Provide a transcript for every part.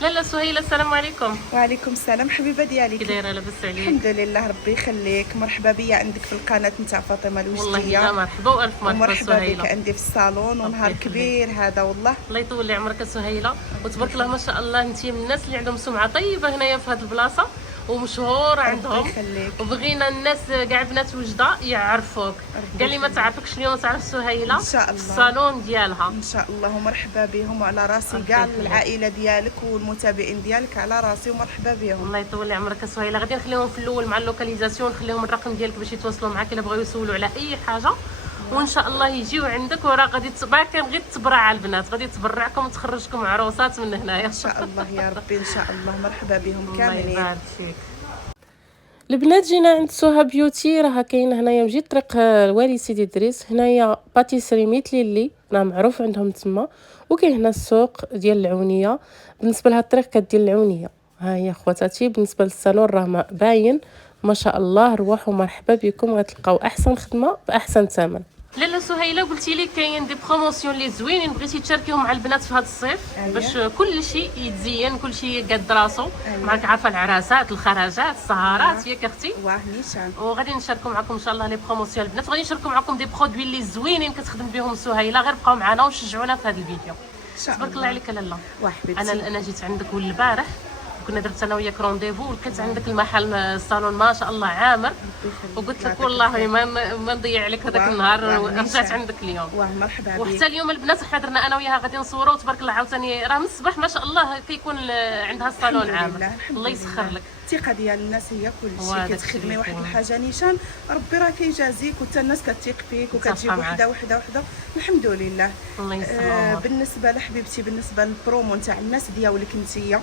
لاله سهيله، السلام عليكم. وعليكم السلام حبيبه ديالي. كي دايره؟ لاباس عليك؟ الحمد لله ربي يخليك. مرحبا بيا عندك في القناه نتاع فاطمه والله الوجديه. لا، مرحبا والف مرحبا ومرحبا بك سهيله. عندي في الصالون، ونهار ربي يخليك. كبير هذا والله. الله يطول لي عمرك سهيله، وتبارك الله ما شاء الله، انت من الناس اللي عندهم سمعه طيبه هنايا في هذه البلاصه ومشهور عندهم. ربي يخليك. وبغينا الناس كاع بنات وجده يعرفوك. ربي قال لي ما يخليك. تعرفكش اليوم، تعرف سهيله إن شاء الله. في الصالون ديالها. ان شاء الله، ومرحبا بهم وعلى راسي ربي كاع يخليك. العائله ديالك والمتابعين ديالك على راسي، ومرحبا بهم. الله يطول لي عمرك سهيله. غادي نخليهم في الاول مع اللوكاليزاسيون، نخليهم الرقم ديالك باش يتواصلوا معاك الا بغاو يسولوا على اي حاجه، وان شاء الله يجيو عندك. وراه غادي كان غير تبرع على البنات، غادي تبرعكم وتخرجكم عروسات من هنايا ان شاء الله يا ربي، ان شاء الله. مرحبا بهم الله كاملين. يبارك فيك. البنات جينا عند سوها بيوتي، راها كاينه هنايا مجي طريق الوالي سيدي دريس، هنايا باتيسري ميتليلي راه معروف عندهم تما. وكاين هنا السوق ديال العونيه، بالنسبه لها الطريق كدير العونيه. ها هي خواتاتي، بالنسبه للصالون راه باين ما شاء الله. رواحوا مرحبا بكم، غتلقاو احسن خدمه باحسن ثمن. لاله سهيله، قلتي لي كاين دي بروموسيون لي زوينين، بغيتي تشاركيهم مع البنات في هذا الصيف. أيوة. باش كل شيء يتزين، كل شيء قد راسو. أيوة. معك عارفه العراسات، الخرجات، السهرات، ياك اختي. واه نيشان. وغادي نشاركوا معكم ان شاء الله لي بروموسيون البنات، وغادي نشاركوا معكم دي برودوي اللي زوينين كتخدم بهم سهيله. غير بقاو معنا وشجعونا في هذا الفيديو. ان شاء تبارك الله عليك لاله. وحبيبتي. انا جيت عندك البارح، كنا درت انا وياك رونديفو، ولقيت عندك المحل الصالون ما شاء الله عامر، وقلت لك والله ما نضيع عليك هذاك النهار. رجعت عندك اليوم. واه مرحبا بك. وحتى اليوم البنات حضرنا انا وياها غادي نصوروا، وتبارك الله عاوتاني راه من الصباح ما شاء الله كيكون عندها الصالون عامر. الله يسخر لك. الثقه ديال الناس هي كل وهذاك شيء. الشيء كتخدمي واحد يكون. الحاجه نيشان، ربي راه كيجازيك، وحتى الناس كتثق فيك وكتجيب معاك. وحده وحده وحده. الحمد لله. الله يسلمك. بالنسبه لحبيبتي، بالنسبه للبرومو نتاع الناس ديالك نتيا،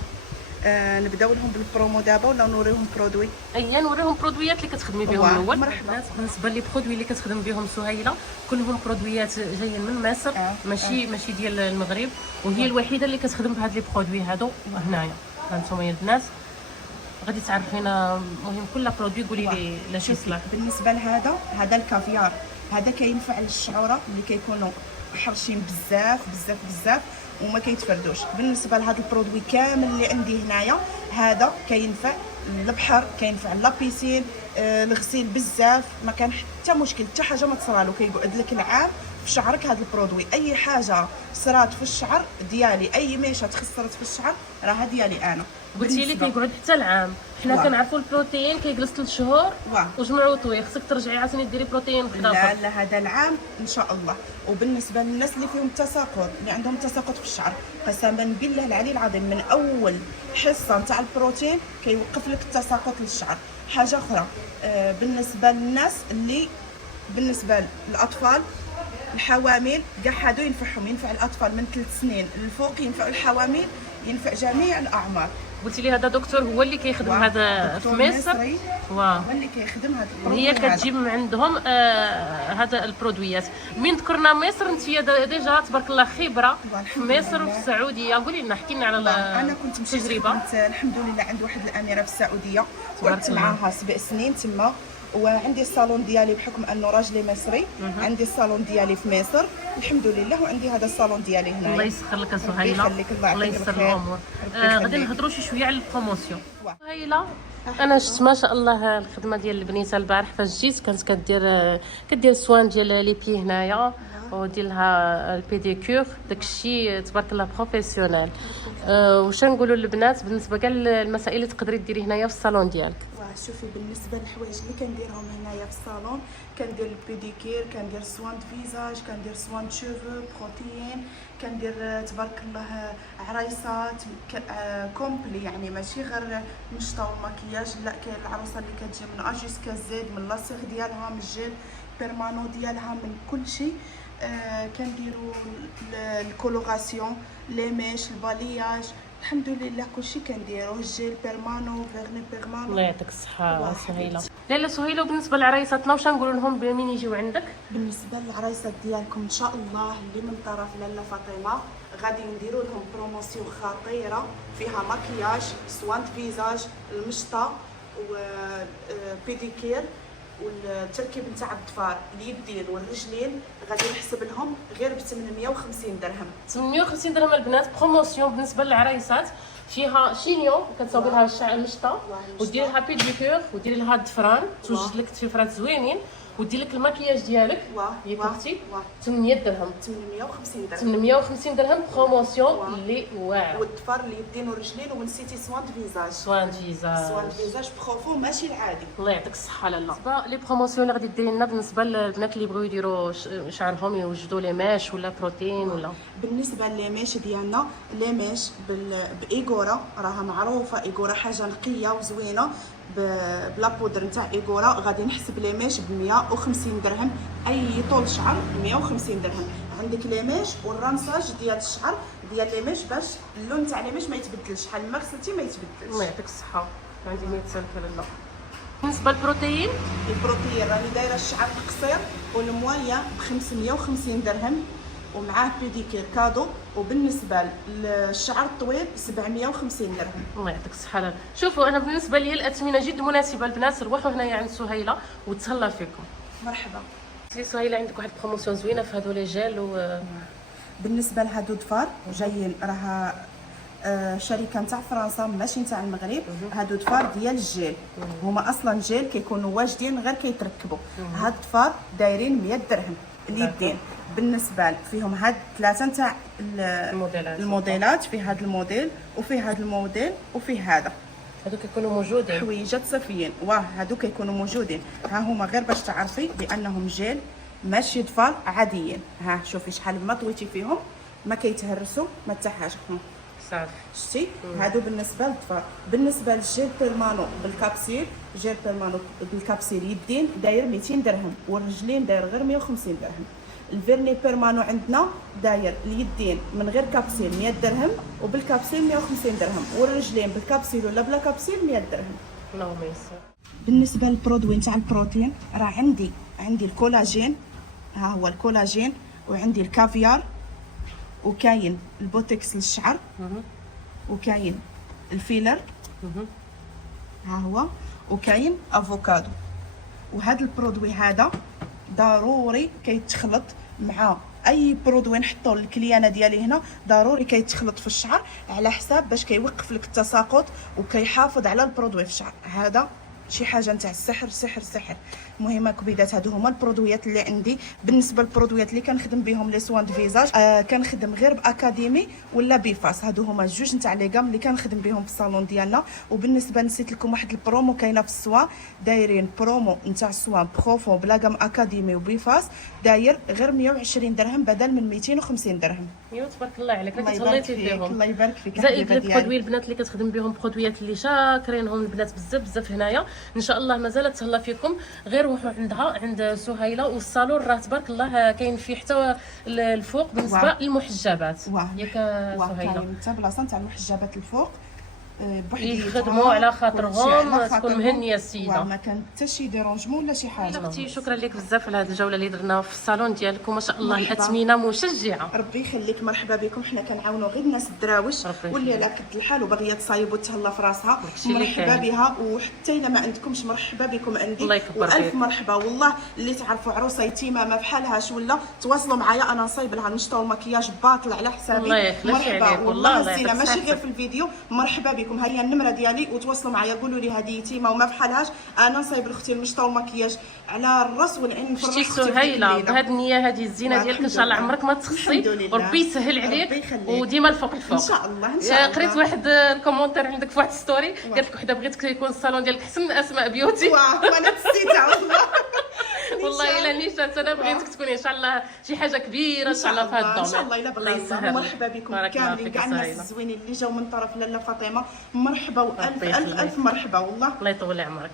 نبداو لهم بالبرومو دابا ولا نوريهم برودوي؟ اييه، نوريهم برودويات اللي كتخدمي بهم واه، الاول. مرحبا. بالنسبه لي برودوي اللي كتخدم بهم سهيله كلهم برودويات جايين من مصر، ماشي ديال المغرب، وهي الوحيده اللي كتخدم بهاد لي برودوي هادو هنايا. هانتوما يا البنات غادي تعرفينا. المهم كل برودوي قولي لي لا شي صلاح. بالنسبه لهذا، هذا الكافيار، هذا كينفع للشعوره اللي كيكونوا حرشين بزاف بزاف بزاف وما كيتفردوش. بالنسبه لهذا البرودوي كامل اللي عندي هنايا، هذا كينفع للبحر، كينفع لابيسين، الغسيل بزاف، ما كان حتى مشكل، حتى حاجه ما تصرالو، كيقعد لك العام في شعرك. هذا البرودوي اي حاجه صرات في الشعر ديالي، اي ميشه تخسرت في الشعر، راها ديالي انا. قلتي لي كيقعد حتى العام. حنا كنعرفوا البروتين كيجلس 3 شهور وجمعوا طوي، خصك ترجعي عاوتاني ديري بروتين لا اخر. لا، هذا العام ان شاء الله. وبالنسبه للناس اللي فيهم تساقط، اللي عندهم تساقط في الشعر، قسما بالله العلي العظيم من اول حصه نتاع البروتين كيوقف لك التساقط للشعر. حاجه اخرى، بالنسبه للناس اللي، بالنسبه للاطفال الحوامل، كاع هادو ينفعهم. ينفع الاطفال من 3 سنين للفوق، ينفع الحوامل، ينفع جميع الاعمار. قلتي لي هذا دكتور هو اللي كيخدم هذا في مصر. هو اللي كيخدم هذا البرودوي. هي كتجيب من عندهم هذا البرودويات. من ذكرنا مصر، انت ديجا تبارك الله خبره في مصر وفي السعوديه. قولي لنا، حكي لنا على انا كنت مشيت التجربه. كنت الحمد لله عند واحد الاميره في السعوديه، قعدت معاها 7 سنين تما. وعندي الصالون ديالي بحكم انه راجلي مصري، عندي الصالون ديالي في مصر الحمد لله، وعندي هذا الصالون ديالي هنا. الله يسخر لك سهيله. يخليك، الله يسر الامور. غادي نهضروا شويه على البروموسيون. سهيله، انا شفت ما شاء الله الخدمه ديال البنيته البارح فاش جيت، كانت كدير السوان ديال لي بي هنايا، ودير لها البيديكور، داكشي تبارك الله بروفيسيونيل. واش نقولوا للبنات بالنسبه كاع المسائل اللي تقدري ديري هنايا في الصالون ديالك؟ شوفي، بالنسبه للحوايج اللي كنديرهم هنايا في الصالون، كندير البيديكير، كندير سوان فيزاج، كندير سوان شوفو، بروتين، كندير تبارك الله عرايسات كومبلي، يعني ماشي غير مشطه والمكياج، لا. كاين العروسه اللي كتجي من ا جوسكا زد، من لاصيغ ديالها، من الجيل بيرمانو ديالها، من كل شيء. كنديروا الكولوراسيون، لي ميش، البالياج، الحمد لله كلشي كنديروه. الجيل بيرمانو، فيرني بيرمانو. الله يعطيك الصحه سهيله. لاله سهيله، وبالنسبه لعرايساتنا واش نقولوا لهم مين يجيو عندك؟ بالنسبه للعرايسات ديالكم ان شاء الله اللي من طرف لاله فاطمه، غادي نديروا لهم بروموسيون خطيره فيها مكياج، سوان فيزاج، المشطه، وبيديكير، والتركيب نتاع الضفار، اليدين والرجلين. غادي نحسب لهم غير ب 850 درهم. 850 درهم البنات بروموسيون بالنسبه للعرايسات. فيها شينيون كتصاوبي لها الشعر المشطه، وديري لها بيديكور، وديري لها الضفران، توجد لك الضفرات زوينين، ودير لك الماكياج ديالك ياك اختي. 800 درهم. 850 درهم. 850 درهم بروموسيون اللي واعره. والضفر اليدين والرجلين، ونسيتي سوان فيزاج. سوان فيزاج. سوان فيزاج بروفون ماشي العادي. الله يعطيك الصحه لاله. بالنسبه لي بروموسيون اللي غادي ديري لنا بالنسبه للبنات اللي بغيو يديروا شعرهم يوجدوا لي ماش ولا بروتين ولا. بالنسبه للميش ديالنا، لي ميش بايغورا راها معروفه. ايغورا حاجه نقيه وزوينه بلا بودر نتاع ايغورا. غادي نحسب لي ميش ب 150 درهم. اي طول شعر 150 درهم. عندك لي ميش والرانساج ديال الشعر ديال لي ميش باش اللون تاع لي ميش ما يتبدلش، شحال ما غسلتي ما يتبدلش. الله يعطيك الصحه. عندي 100 سلكه لاله. بالنسبه للبروتين، البروتين راني دايره الشعر القصير والموايه ب 550 درهم ومعاه بيديكير كادو. وبالنسبه للشعر الطويل 750 درهم. الله يعطيك الصحه لاله. شوفوا انا بالنسبه لي الاثمنه جد مناسبه البنات. روحوا هنايا عند سهيله وتهلا فيكم. مرحبا. سي سهيله عندك واحد البروموسيون زوينه في هادو لي جيل بالنسبه لهادو دفار جايين راها شركه نتاع فرنسا ماشي نتاع المغرب. هادو دفار ديال الجيل، هما اصلا جيل كيكونوا واجدين غير كيتركبوا. هاد الدفار دايرين 100 درهم اليدين. بالنسبه فيهم هاد ثلاثه نتاع الموديلات، في هاد الموديل وفي هاد الموديل وفي هذا. هادو كيكونوا موجودين حويجات صيفيين. واه هادو كيكونوا موجودين. ها هما غير باش تعرفي بانهم جيل ماشي دفار عاديين. ها شوفي شحال ما طويتي فيهم ما كيتهرسوا ما حتى حاجه. صافي شتي. هادو بالنسبه للدفار. بالنسبه للجيل بيرمانو بالكابسيل، جيل بيرمانو بالكابسيل يدين داير 200 درهم والرجلين داير غير 150 درهم. الفيرني بيرمانو عندنا داير اليدين من غير كابسيل 100 درهم وبالكابسيل 150 درهم والرجلين بالكابسيل ولا بلا كابسيل 100 درهم. اللهم يسر. بالنسبه للبرودوي نتاع البروتين راه عندي الكولاجين. ها هو الكولاجين، وعندي الكافيار، وكاين البوتكس للشعر، وكاين الفيلر ها هو، وكاين افوكادو. وهذا البرودوي هذا ضروري كيتخلط مع اي برودوي نحطو للكليانه ديالي هنا. ضروري كيتخلط في الشعر على حساب باش كيوقف لك التساقط وكيحافظ على البرودوي في الشعر. هذا شي حاجه نتاع السحر سحر سحر. المهم كبيدات هادو هما البرودويات اللي عندي. بالنسبه للبرودويات اللي كنخدم بهم لي سوان دو فيزاج كنخدم غير باكاديمي ولا بيفاس. هادو هما جوج نتاع لي غام اللي كنخدم بهم في الصالون ديالنا. وبالنسبه نسيت لكم واحد البرومو كاينه في السوان. دايرين برومو نتاع السوان بروفون بلا غام اكاديمي وبيفاس داير غير 120 درهم بدل من 250 درهم. ايوا تبارك الله عليك راكي تهليتي فيهم. الله يبارك فيك. زائد لي برودوي البنات اللي كتخدم بهم برودويات اللي شاكرينهم البنات بزاف بزاف هنايا. ان شاء الله مازال تهلا فيكم. غير روحوا عند سهيله. والصالون راه تبارك الله كاين فيه حتى الفوق بالنسبه للمحجبات. ياك سهيله كاين حتى بلاصه نتاع المحجبات الفوق بوحديتها يخدموا على خاطرهم تكون مهنيه السيده. ما كان حتى شي ديرونجمون ولا شي حاجه. اختي شكرا لك بزاف على هذه الجوله اللي درنا في الصالون ديالكم. ما شاء الله الاثمنه مشجعه. ربي يخليك. مرحبا بكم. حنا كنعاونوا غير الناس الدراوش واللي على قد الحال وباغيه تصايب وتهلا في راسها. مرحبا بها. وحتى الا ما عندكمش مرحبا بكم عندي. والف مرحبا. والله اللي تعرفوا عروسه يتيمه ما بحالهاش ولا تواصلوا معايا انا نصايب لها نشطوا المكياج باطل على حسابي. مرحبا والله زينه ماشي غير في الفيديو. مرحبا بكم. هيا النمره ديالي وتواصلوا معايا قولوا لي هذه يتيمه وما بحالهاش. انا نصايب لاختي المشطه والمكياج على الراس والعين. شتي سهيله بهذه النيه هذه الزينه ديالك ان شاء الله عمرك ما تخصي وربي يسهل عليك وديما الفوق الفوق ان شاء الله. ان شاء الله. قريت واحد الكومونتير عندك في واحد ستوري قالت لك وحده بغيتك يكون الصالون ديالك احسن من اسماء بيوتي. وانا نسيتها والله. والله الا نيشات انا بغيتك تكوني ان شاء الله شي حاجه كبيره ان شاء الله في هذا الدومين. ان شاء الله الا بالله. مرحبا بكم كاملين كاع الناس الزوينين اللي جاو من طرف لاله فاطمه. مرحبا والف الف الف مرحبا. والله الله يطول عمرك.